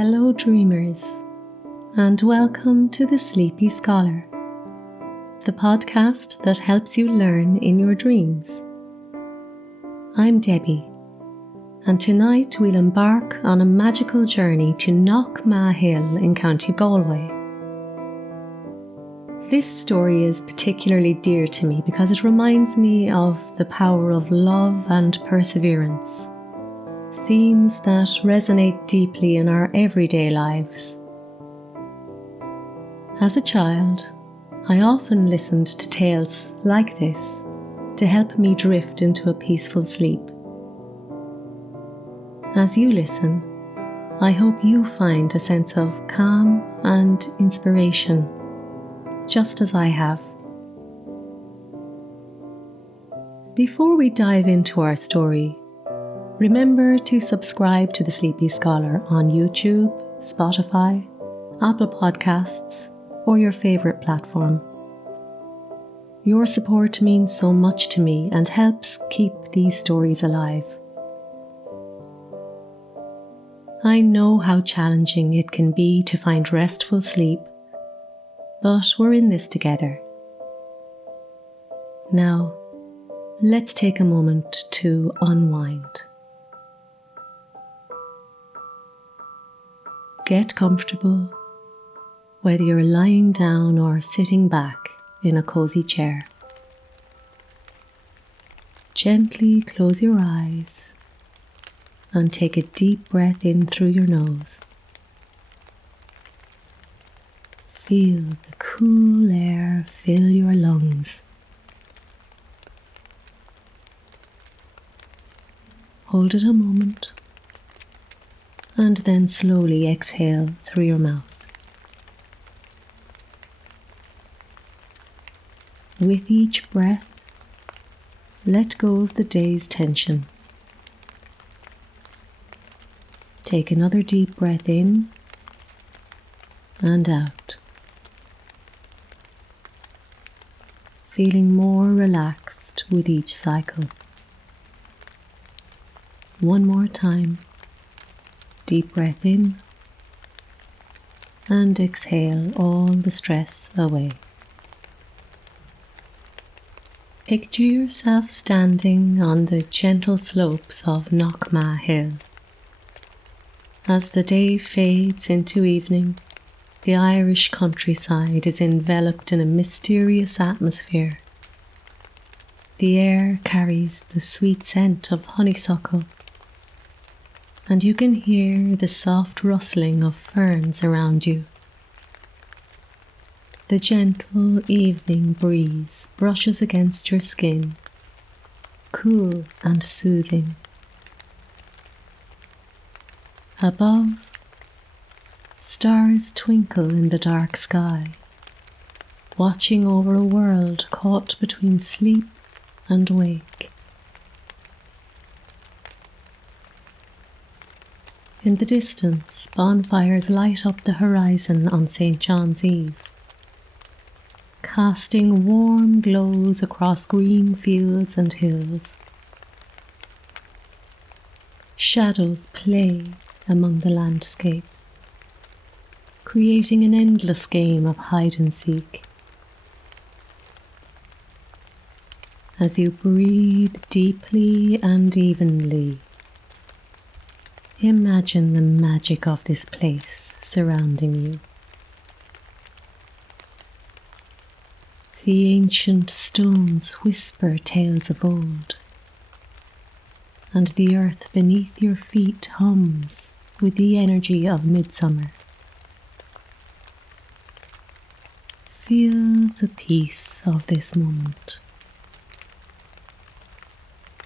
Hello dreamers, and welcome to the Sleepy Scholar, the podcast that helps you learn in your dreams. I'm Debbie, and tonight we'll embark on a magical journey to Knockma Hill in County Galway. This story is particularly dear to me because it reminds me of the power of love and perseverance, themes that resonate deeply in our everyday lives. As a child, I often listened to tales like this to help me drift into a peaceful sleep. As you listen, I hope you find a sense of calm and inspiration, just as I have. Before we dive into our story, remember to subscribe to The Sleepy Scholar on YouTube, Spotify, Apple Podcasts, or your favourite platform. Your support means so much to me and helps keep these stories alive. I know how challenging it can be to find restful sleep, but we're in this together. Now, let's take a moment to unwind. Get comfortable, whether you're lying down or sitting back in a cozy chair. Gently close your eyes and take a deep breath in through your nose. Feel the cool air fill your lungs. Hold it a moment, and then slowly exhale through your mouth. With each breath, let go of the day's tension. Take another deep breath in and out, feeling more relaxed with each cycle. One more time. Deep breath in and exhale all the stress away. Picture yourself standing on the gentle slopes of Knockma Hill. As the day fades into evening, the Irish countryside is enveloped in a mysterious atmosphere. The air carries the sweet scent of honeysuckle, and you can hear the soft rustling of ferns around you. The gentle evening breeze brushes against your skin, cool and soothing. Above, stars twinkle in the dark sky, watching over a world caught between sleep and wake. In the distance, bonfires light up the horizon on St. John's Eve, casting warm glows across green fields and hills. Shadows play among the landscape, creating an endless game of hide and seek. As you breathe deeply and evenly, imagine the magic of this place surrounding you. The ancient stones whisper tales of old, and the earth beneath your feet hums with the energy of midsummer. Feel the peace of this moment,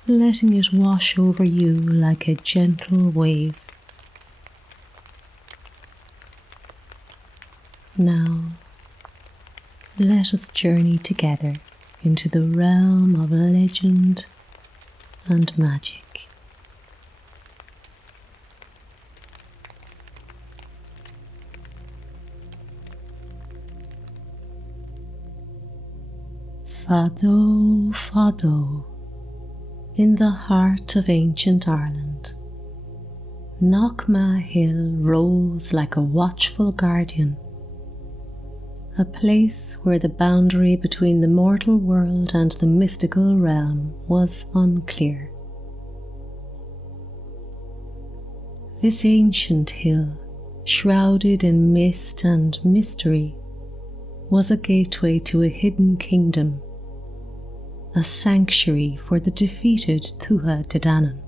letting it wash over you like a gentle wave. Now, let us journey together into the realm of legend and magic. Fado, Fado, in the heart of ancient Ireland, Knockma Hill rose like a watchful guardian, a place where the boundary between the mortal world and the mystical realm was unclear. This ancient hill, shrouded in mist and mystery, was a gateway to a hidden kingdom, a sanctuary for the defeated Tuatha De Danann.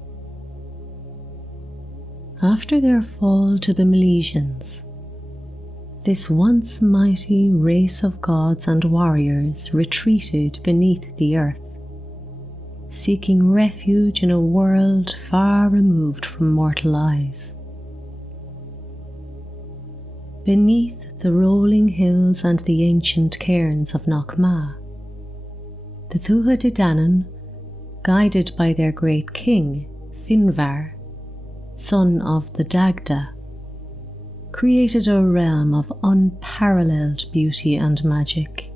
After their fall to the Milesians, this once mighty race of gods and warriors retreated beneath the earth, seeking refuge in a world far removed from mortal eyes. Beneath the rolling hills and the ancient cairns of Knockma, the Tuatha De Danann, guided by their great king, Finvar, son of the Dagda, created a realm of unparalleled beauty and magic.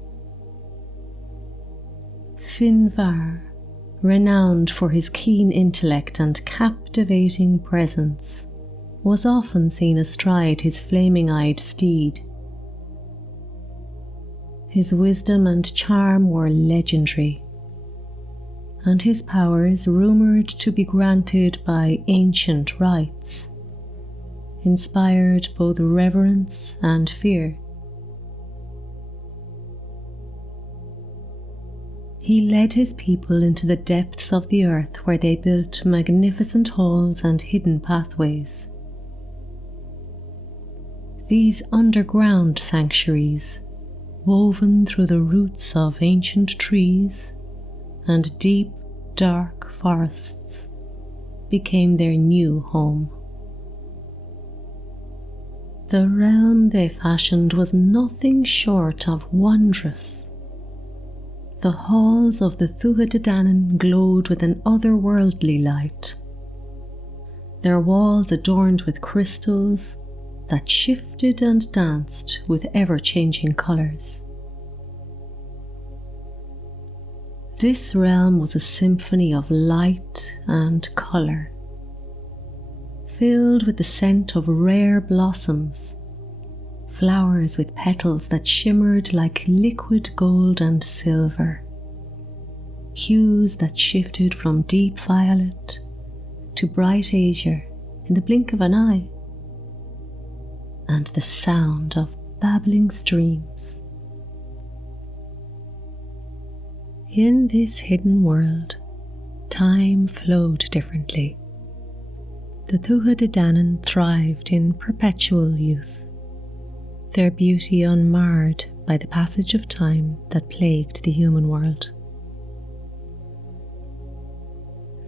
Finvar, renowned for his keen intellect and captivating presence, was often seen astride his flaming-eyed steed. His wisdom and charm were legendary, and his powers rumoured to be granted by ancient rites, inspired both reverence and fear. He led his people into the depths of the earth where they built magnificent halls and hidden pathways. These underground sanctuaries, woven through the roots of ancient trees and deep, dark forests, became their new home. The realm they fashioned was nothing short of wondrous. The halls of the Tuatha De Danann glowed with an otherworldly light, their walls adorned with crystals that shifted and danced with ever-changing colours. This realm was a symphony of light and colour, filled with the scent of rare blossoms, flowers with petals that shimmered like liquid gold and silver, hues that shifted from deep violet to bright azure in the blink of an eye, and the sound of babbling streams. In this hidden world, time flowed differently. The Tuatha De Danann thrived in perpetual youth, their beauty unmarred by the passage of time that plagued the human world.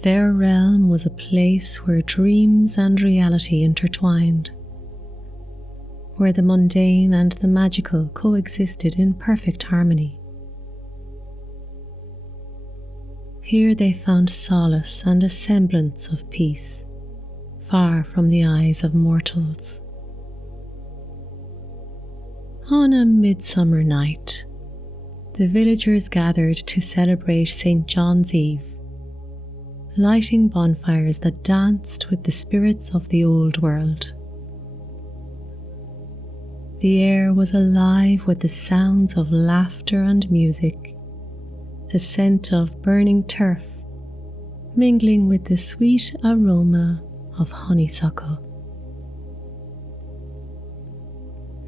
Their realm was a place where dreams and reality intertwined, where the mundane and the magical coexisted in perfect harmony. Here they found solace and a semblance of peace, far from the eyes of mortals. On a midsummer night, the villagers gathered to celebrate St. John's Eve, lighting bonfires that danced with the spirits of the old world. The air was alive with the sounds of laughter and music, the scent of burning turf mingling with the sweet aroma of honeysuckle.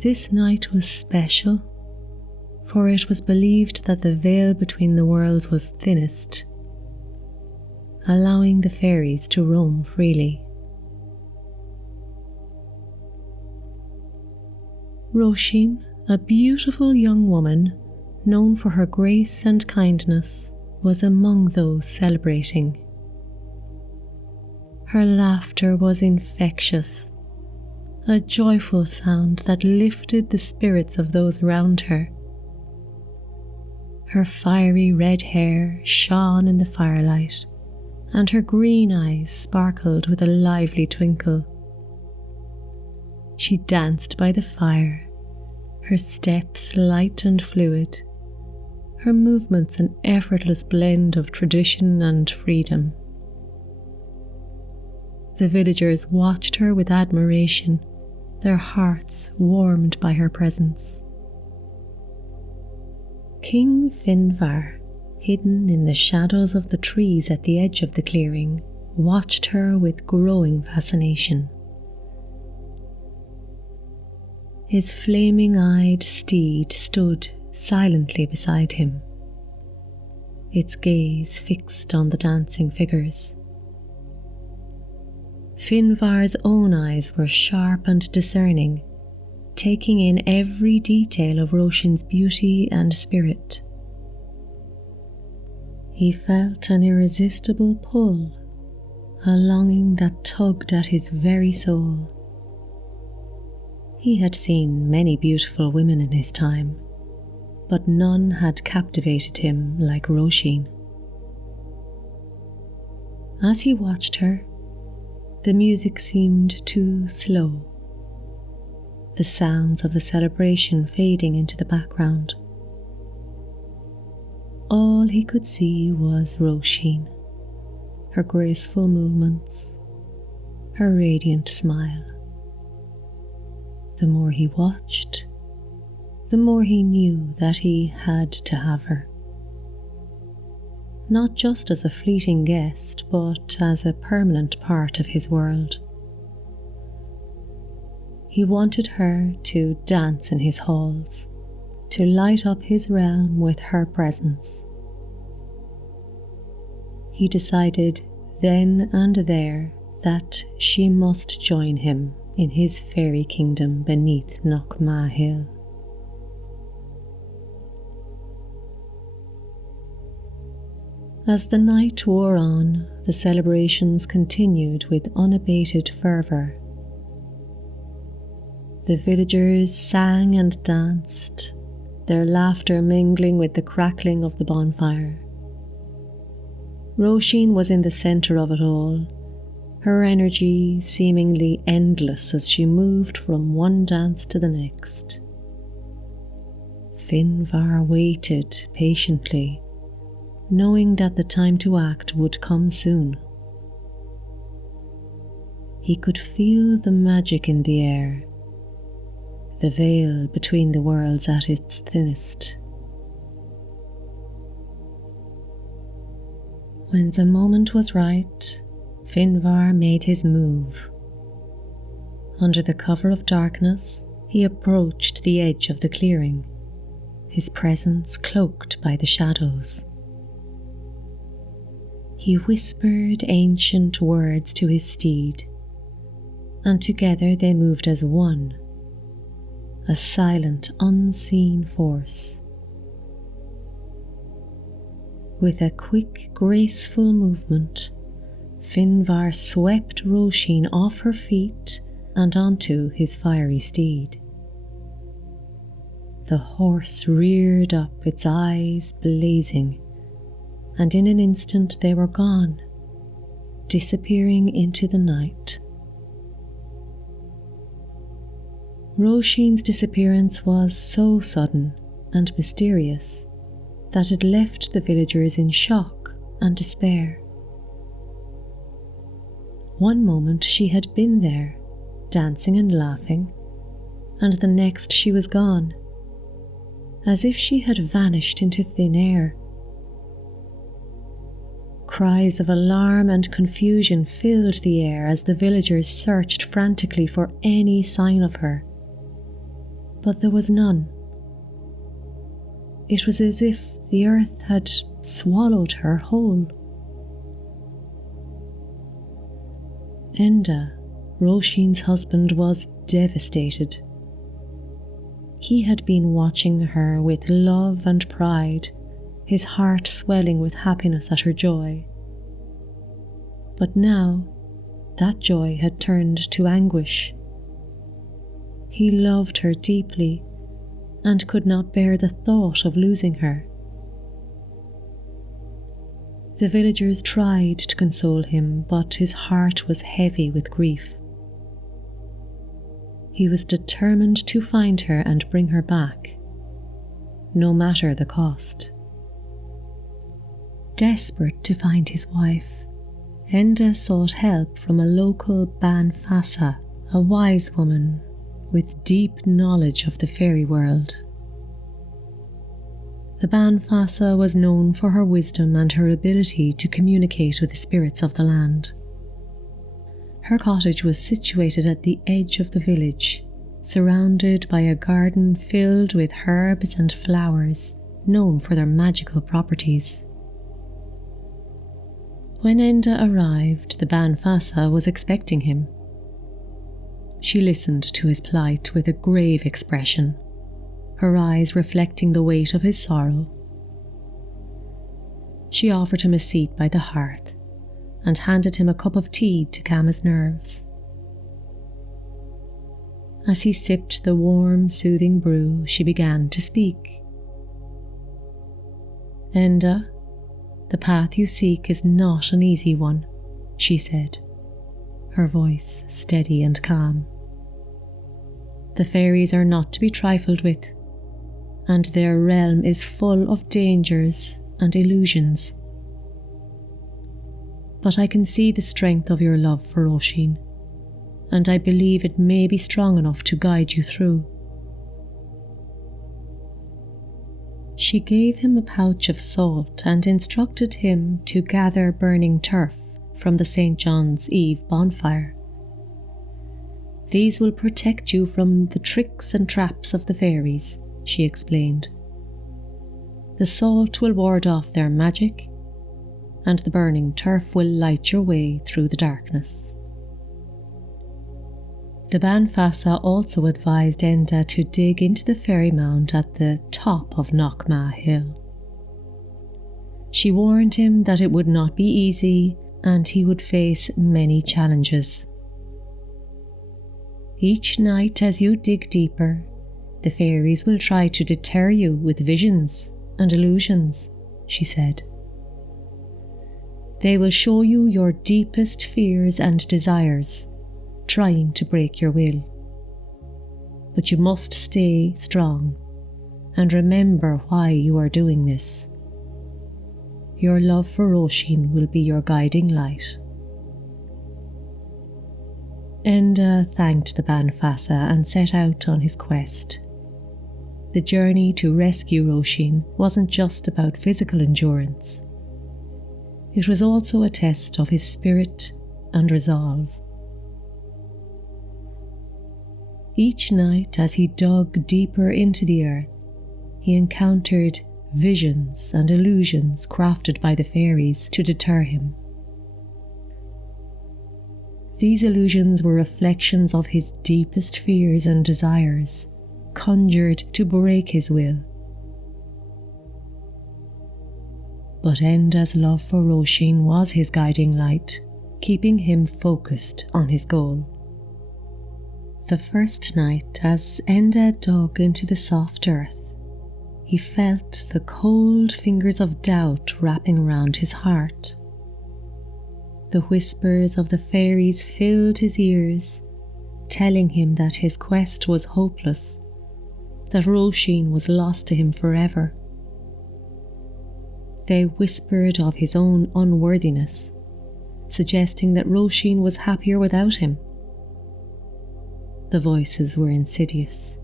This night was special, for it was believed that the veil between the worlds was thinnest, allowing the fairies to roam freely. Roisin, a beautiful young woman known for her grace and kindness, was among those celebrating. Her laughter was infectious, a joyful sound that lifted the spirits of those around her. Her fiery red hair shone in the firelight, and her green eyes sparkled with a lively twinkle. She danced by the fire, her steps light and fluid, her movements an effortless blend of tradition and freedom. The villagers watched her with admiration, their hearts warmed by her presence. King Finvar, hidden in the shadows of the trees at the edge of the clearing, watched her with growing fascination. His flaming-eyed steed stood silently beside him, its gaze fixed on the dancing figures. Finvar's own eyes were sharp and discerning, taking in every detail of Roisin's beauty and spirit. He felt an irresistible pull, a longing that tugged at his very soul. He had seen many beautiful women in his time, but none had captivated him like Roisin. As he watched her, the music seemed too slow, the sounds of the celebration fading into the background. All he could see was Roisin, her graceful movements, her radiant smile. The more he watched, the more he knew that he had to have her. Not just as a fleeting guest, but as a permanent part of his world. He wanted her to dance in his halls, to light up his realm with her presence. He decided then and there that she must join him in his fairy kingdom beneath Knockma Hill. As the night wore on, the celebrations continued with unabated fervour. The villagers sang and danced, their laughter mingling with the crackling of the bonfire. Roisin was in the centre of it all, her energy seemingly endless as she moved from one dance to the next. Finvar waited patiently, knowing that the time to act would come soon. He could feel the magic in the air, the veil between the worlds at its thinnest. When the moment was right, Finvar made his move. Under the cover of darkness, he approached the edge of the clearing, his presence cloaked by the shadows. He whispered ancient words to his steed, and together they moved as one, a silent, unseen force. With a quick, graceful movement, Finvar swept Roisin off her feet and onto his fiery steed. The horse reared up, its eyes blazing, and in an instant they were gone, disappearing into the night. Roisin's disappearance was so sudden and mysterious that it left the villagers in shock and despair. One moment she had been there, dancing and laughing, and the next she was gone, as if she had vanished into thin air. Cries of alarm and confusion filled the air as the villagers searched frantically for any sign of her. But there was none. It was as if the earth had swallowed her whole. Enda, Roisin's husband, was devastated. He had been watching her with love and pride, his heart swelling with happiness at her joy. But now, that joy had turned to anguish. He loved her deeply and could not bear the thought of losing her. The villagers tried to console him, but his heart was heavy with grief. He was determined to find her and bring her back, no matter the cost. Desperate to find his wife, Enda sought help from a local Banfassa, a wise woman with deep knowledge of the fairy world. The Banfassa was known for her wisdom and her ability to communicate with the spirits of the land. Her cottage was situated at the edge of the village, surrounded by a garden filled with herbs and flowers known for their magical properties. When Enda arrived, the Banfassa was expecting him. She listened to his plight with a grave expression, her eyes reflecting the weight of his sorrow. She offered him a seat by the hearth and handed him a cup of tea to calm his nerves. As he sipped the warm, soothing brew, she began to speak. "Enda, the path you seek is not an easy one," she said, her voice steady and calm. "The fairies are not to be trifled with, and their realm is full of dangers and illusions. But I can see the strength of your love for Oisin, and I believe it may be strong enough to guide you through." She gave him a pouch of salt and instructed him to gather burning turf from the St. John's Eve bonfire. "These will protect you from the tricks and traps of the fairies," she explained. "The salt will ward off their magic, and the burning turf will light your way through the darkness." The Banfassa also advised Enda to dig into the fairy mound at the top of Knockma Hill. She warned him that it would not be easy and he would face many challenges. "Each night as you dig deeper, the fairies will try to deter you with visions and illusions," she said. "They will show you your deepest fears and desires, trying to break your will. But you must stay strong and remember why you are doing this. Your love for Oisin will be your guiding light." Enda thanked the Banfassa and set out on his quest. The journey to rescue Oisin wasn't just about physical endurance. It was also a test of his spirit and resolve. Each night, as he dug deeper into the earth, he encountered visions and illusions crafted by the fairies to deter him. These illusions were reflections of his deepest fears and desires, conjured to break his will. But Enda's love for Oisin was his guiding light, keeping him focused on his goal. The first night, as Enda dug into the soft earth, he felt the cold fingers of doubt wrapping around his heart. The whispers of the fairies filled his ears, telling him that his quest was hopeless, that Oisin was lost to him forever. They whispered of his own unworthiness, suggesting that Oisin was happier without him. The voices were insidious,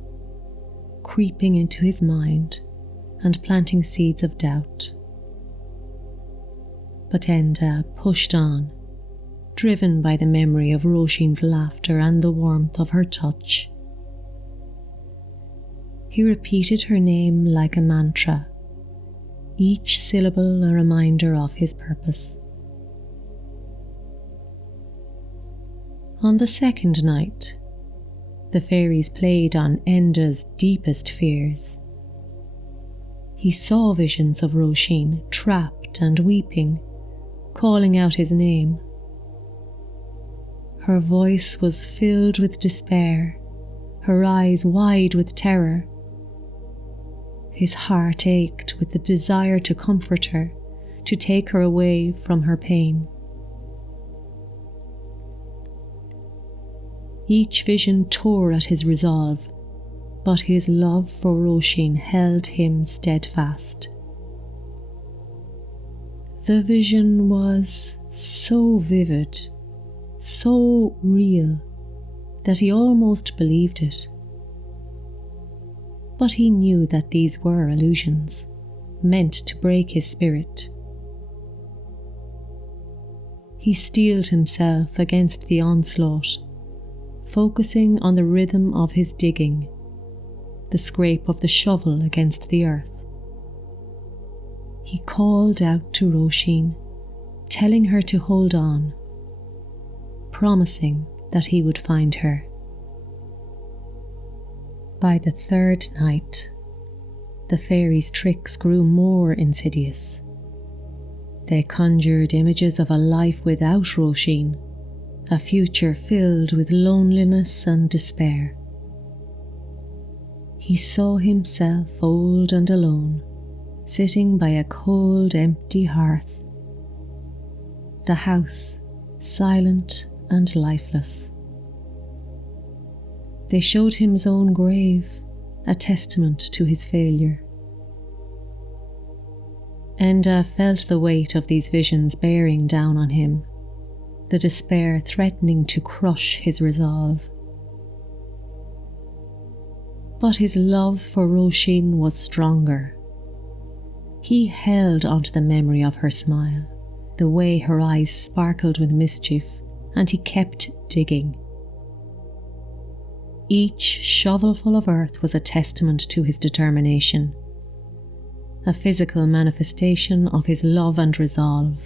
creeping into his mind and planting seeds of doubt. But Enda pushed on, driven by the memory of Oisin's laughter and the warmth of her touch. He repeated her name like a mantra, each syllable a reminder of his purpose. On the second night, the fairies played on Enda's deepest fears. He saw visions of Oisin trapped and weeping, calling out his name. Her voice was filled with despair, her eyes wide with terror. His heart ached with the desire to comfort her, to take her away from her pain. Each vision tore at his resolve, but his love for Oisin held him steadfast. The vision was so vivid, so real, that he almost believed it. But he knew that these were illusions, meant to break his spirit. He steeled himself against the onslaught, focusing on the rhythm of his digging, the scrape of the shovel against the earth. He called out to Roisin, telling her to hold on, promising that he would find her. By the third night, the fairies' tricks grew more insidious. They conjured images of a life without Roisin, a future filled with loneliness and despair. He saw himself old and alone, sitting by a cold, empty hearth. The house, silent and lifeless. They showed him his own grave, a testament to his failure. Enda felt the weight of these visions bearing down on him, the despair threatening to crush his resolve. But his love for Roisin was stronger. He held onto the memory of her smile, the way her eyes sparkled with mischief, and he kept digging. Each shovelful of earth was a testament to his determination, a physical manifestation of his love and resolve.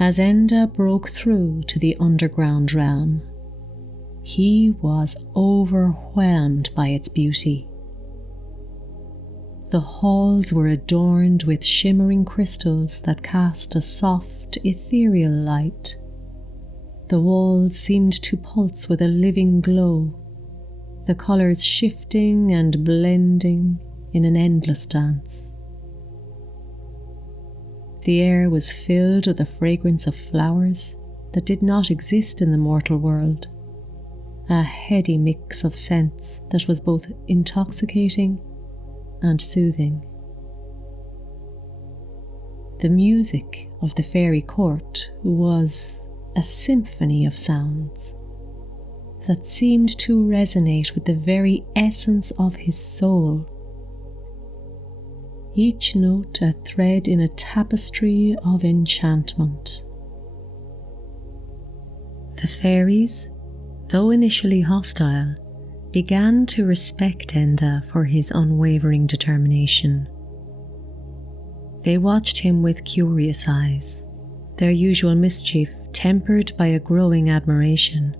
As Enda broke through to the underground realm, he was overwhelmed by its beauty. The halls were adorned with shimmering crystals that cast a soft, ethereal light. The walls seemed to pulse with a living glow, the colours shifting and blending in an endless dance. The air was filled with the fragrance of flowers that did not exist in the mortal world, a heady mix of scents that was both intoxicating and soothing. The music of the fairy court was a symphony of sounds that seemed to resonate with the very essence of his soul, each note a thread in a tapestry of enchantment. The fairies, though initially hostile, began to respect Enda for his unwavering determination. They watched him with curious eyes, their usual mischief tempered by a growing admiration.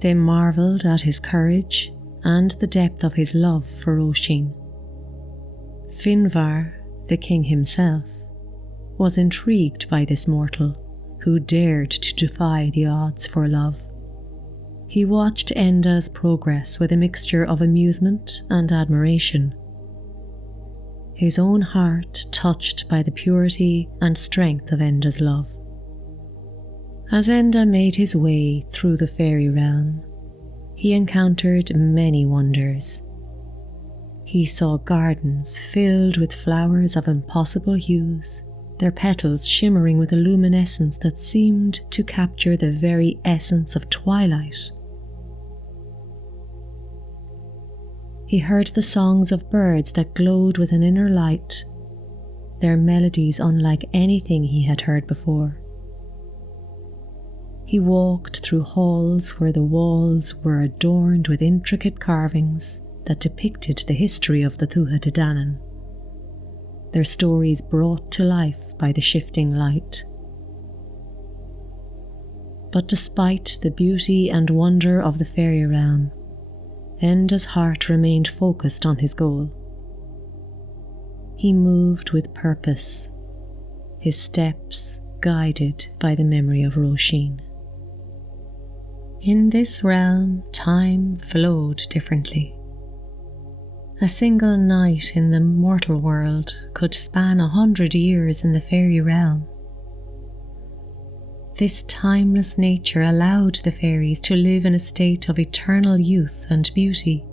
They marvelled at his courage and the depth of his love for Roisin. Finvar, the king himself, was intrigued by this mortal who dared to defy the odds for love. He watched Enda's progress with a mixture of amusement and admiration, his own heart touched by the purity and strength of Enda's love. As Enda made his way through the fairy realm, he encountered many wonders. He saw gardens filled with flowers of impossible hues, their petals shimmering with a luminescence that seemed to capture the very essence of twilight. He heard the songs of birds that glowed with an inner light, their melodies unlike anything he had heard before. He walked through halls where the walls were adorned with intricate carvings that depicted the history of the Tuatha De Danann, their stories brought to life by the shifting light. But despite the beauty and wonder of the fairy realm, Enda's heart remained focused on his goal. He moved with purpose, his steps guided by the memory of Roisin. In this realm, time flowed differently. A single night in the mortal world could span 100 years in the fairy realm. This timeless nature allowed the fairies to live in a state of eternal youth and beauty.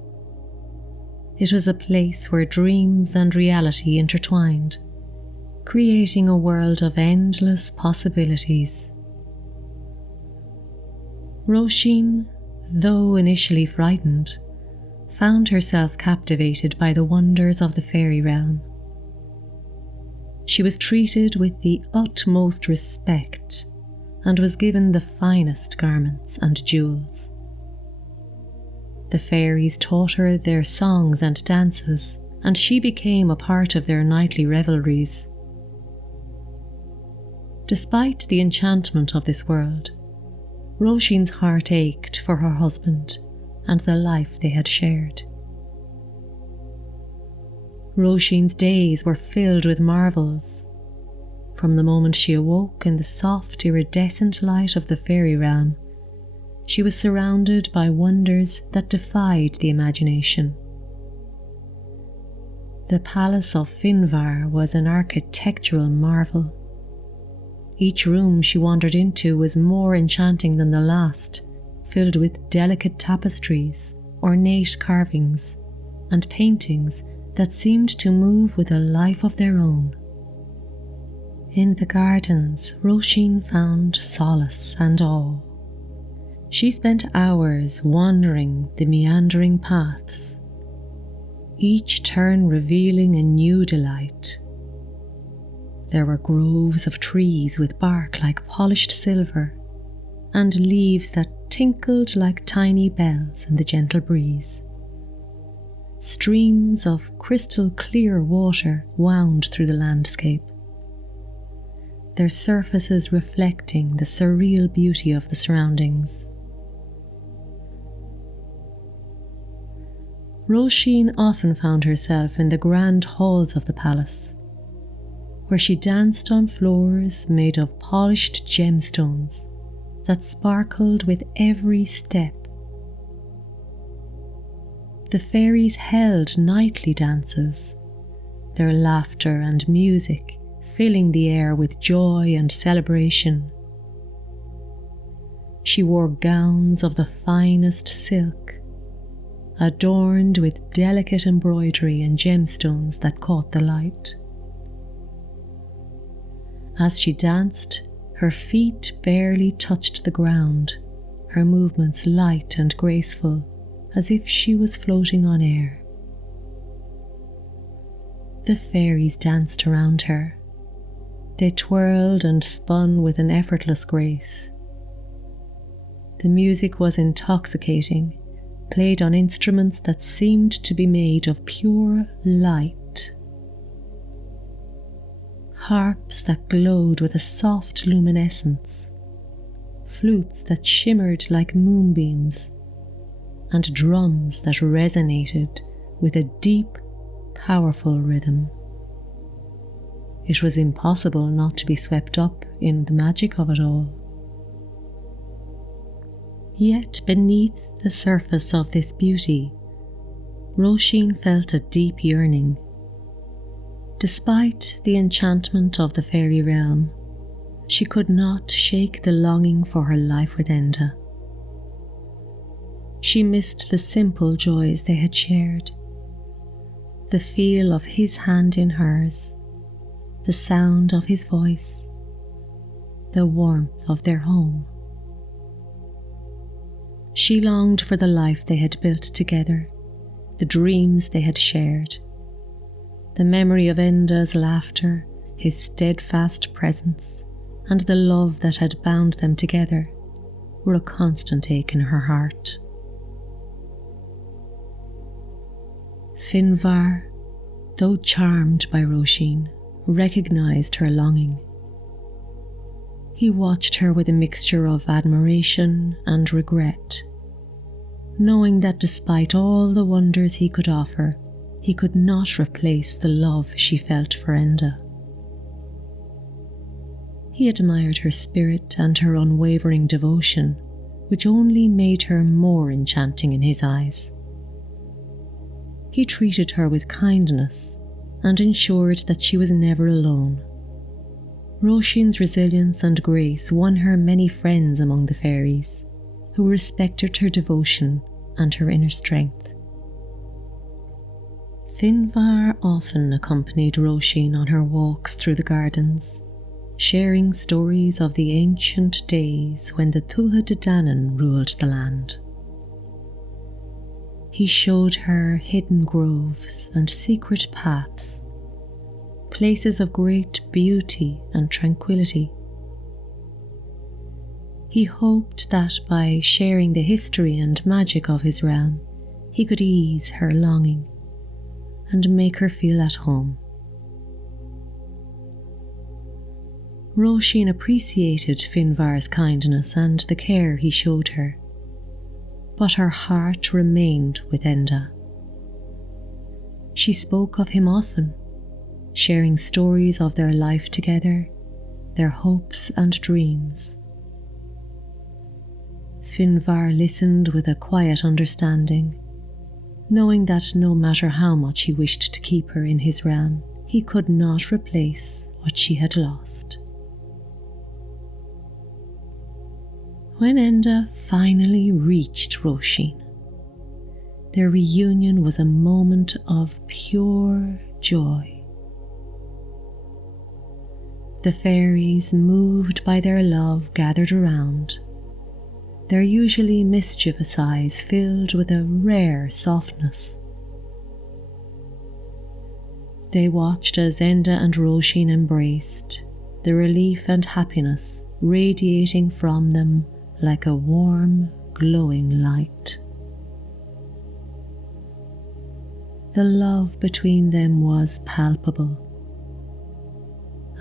It was a place where dreams and reality intertwined, creating a world of endless possibilities. Roisin, though initially frightened, found herself captivated by the wonders of the fairy realm. She was treated with the utmost respect and was given the finest garments and jewels. The fairies taught her their songs and dances, and she became a part of their nightly revelries. Despite the enchantment of this world, Roisin's heart ached for her husband and the life they had shared. Roisin's days were filled with marvels. From the moment she awoke in the soft, iridescent light of the fairy realm, she was surrounded by wonders that defied the imagination. The palace of Finvar was an architectural marvel. Each room she wandered into was more enchanting than the last, filled with delicate tapestries, ornate carvings, and paintings that seemed to move with a life of their own. In the gardens, Roisin found solace and awe. She spent hours wandering the meandering paths, each turn revealing a new delight. There were groves of trees with bark like polished silver, and leaves that tinkled like tiny bells in the gentle breeze. Streams of crystal clear water wound through the landscape, their surfaces reflecting the surreal beauty of the surroundings. Roisin often found herself in the grand halls of the palace, where she danced on floors made of polished gemstones that sparkled with every step. The fairies held nightly dances, their laughter and music filling the air with joy and celebration. She wore gowns of the finest silk, adorned with delicate embroidery and gemstones that caught the light. As she danced, her feet barely touched the ground, her movements light and graceful, as if she was floating on air. The fairies danced around her. They twirled and spun with an effortless grace. The music was intoxicating, played on instruments that seemed to be made of pure light. Harps that glowed with a soft luminescence, flutes that shimmered like moonbeams, and drums that resonated with a deep, powerful rhythm. It was impossible not to be swept up in the magic of it all. Yet beneath the surface of this beauty, Roisin felt a deep yearning. Despite the enchantment of the fairy realm, she could not shake the longing for her life with Enda. She missed the simple joys they had shared, the feel of his hand in hers, the sound of his voice, the warmth of their home. She longed for the life they had built together, the dreams they had shared. The memory of Enda's laughter, his steadfast presence, and the love that had bound them together were a constant ache in her heart. Finvar, though charmed by Roisin, recognised her longing. He watched her with a mixture of admiration and regret, knowing that despite all the wonders he could offer, he could not replace the love she felt for Enda. He admired her spirit and her unwavering devotion, which only made her more enchanting in his eyes. He treated her with kindness and ensured that she was never alone. Roisin's resilience and grace won her many friends among the fairies, who respected her devotion and her inner strength. Finvar often accompanied Roisin on her walks through the gardens, sharing stories of the ancient days when the Tuatha De Danann ruled the land. He showed her hidden groves and secret paths, places of great beauty and tranquility. He hoped that by sharing the history and magic of his realm, he could ease her longing and make her feel at home. Roisin appreciated Finvar's kindness and the care he showed her, but her heart remained with Enda. She spoke of him often, sharing stories of their life together, their hopes and dreams. Finvar listened with a quiet understanding, knowing that no matter how much he wished to keep her in his realm, he could not replace what she had lost. When Enda finally reached Roisin, their reunion was a moment of pure joy. The fairies, moved by their love, gathered around, their usually mischievous eyes filled with a rare softness. They watched as Enda and Roisin embraced, the relief and happiness radiating from them like a warm, glowing light. The love between them was palpable,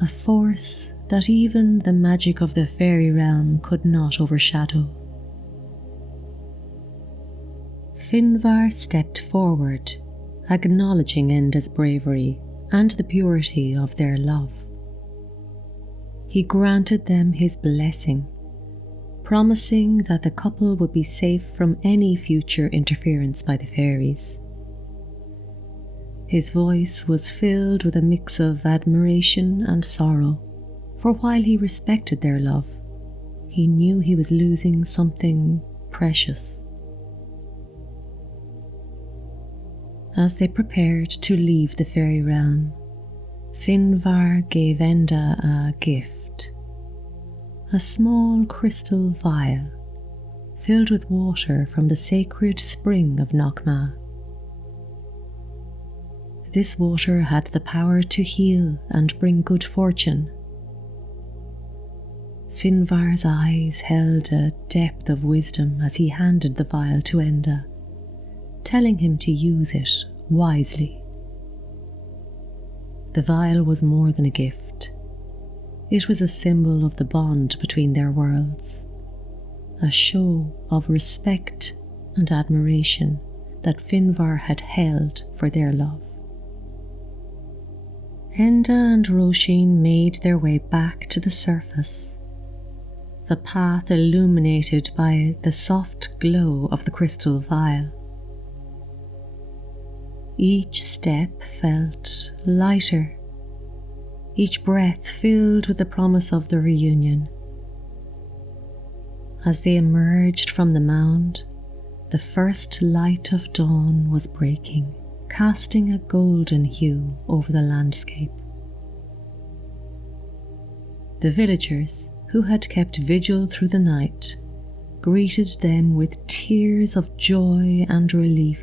a force that even the magic of the fairy realm could not overshadow. Finvar stepped forward, acknowledging Enda's bravery and the purity of their love. He granted them his blessing, promising that the couple would be safe from any future interference by the fairies. His voice was filled with a mix of admiration and sorrow, for while he respected their love, he knew he was losing something precious. As they prepared to leave the fairy realm, Finvar gave Enda a gift, a small crystal vial filled with water from the sacred spring of Knockma. This water had the power to heal and bring good fortune. Finvar's eyes held a depth of wisdom as he handed the vial to Enda, telling him to use it wisely. The vial was more than a gift. It was a symbol of the bond between their worlds, a show of respect and admiration that Finvar had held for their love. Enda and Roisin made their way back to the surface, the path illuminated by the soft glow of the crystal vial. Each step felt lighter, each breath filled with the promise of the reunion. As they emerged from the mound, the first light of dawn was breaking, casting a golden hue over the landscape. The villagers, who had kept vigil through the night, greeted them with tears of joy and relief.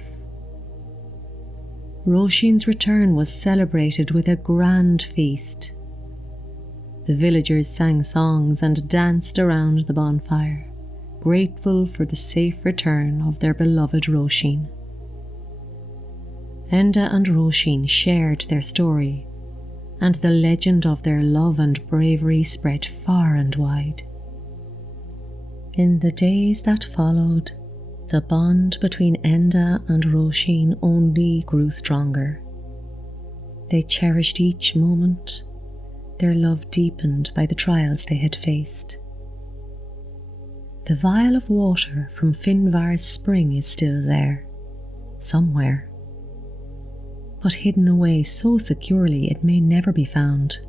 Roisin's return was celebrated with a grand feast. The villagers sang songs and danced around the bonfire, grateful for the safe return of their beloved Roisin. Enda and Roisin shared their story, and the legend of their love and bravery spread far and wide. In the days that followed, the bond between Enda and Roisin only grew stronger. They cherished each moment, their love deepened by the trials they had faced. The vial of water from Finvar's spring is still there, somewhere, but hidden away so securely it may never be found.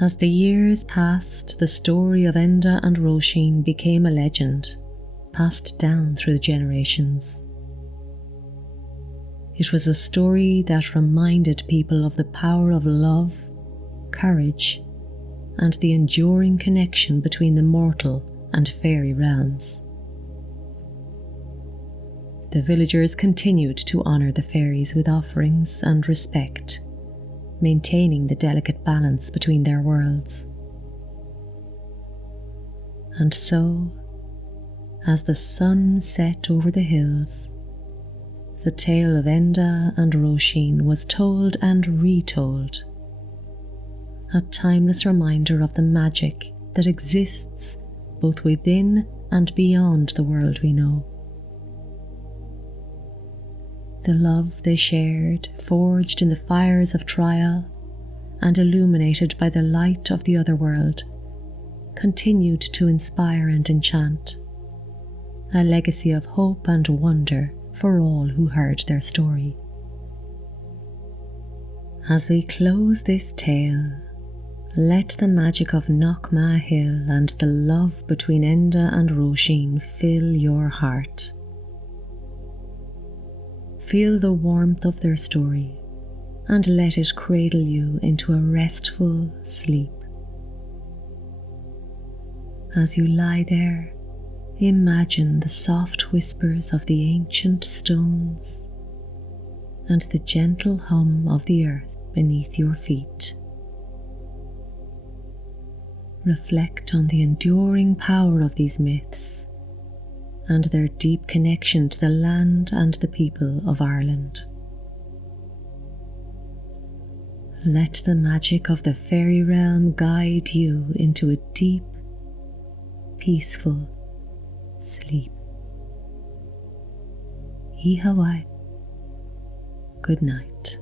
As the years passed, the story of Enda and Roisin became a legend, passed down through the generations. It was a story that reminded people of the power of love, courage, and the enduring connection between the mortal and fairy realms. The villagers continued to honour the fairies with offerings and respect, maintaining the delicate balance between their worlds. And so, as the sun set over the hills, the tale of Enda and Roisin was told and retold, a timeless reminder of the magic that exists both within and beyond the world we know. The love they shared, forged in the fires of trial and illuminated by the light of the other world, continued to inspire and enchant, a legacy of hope and wonder for all who heard their story. As we close this tale, let the magic of Knockma Hill and the love between Enda and Roisin fill your heart. Feel the warmth of their story and let it cradle you into a restful sleep. As you lie there, imagine the soft whispers of the ancient stones and the gentle hum of the earth beneath your feet. Reflect on the enduring power of these myths and their deep connection to the land and the people of Ireland. Let the magic of the fairy realm guide you into a deep, peaceful sleep. Ihawaii. Good night.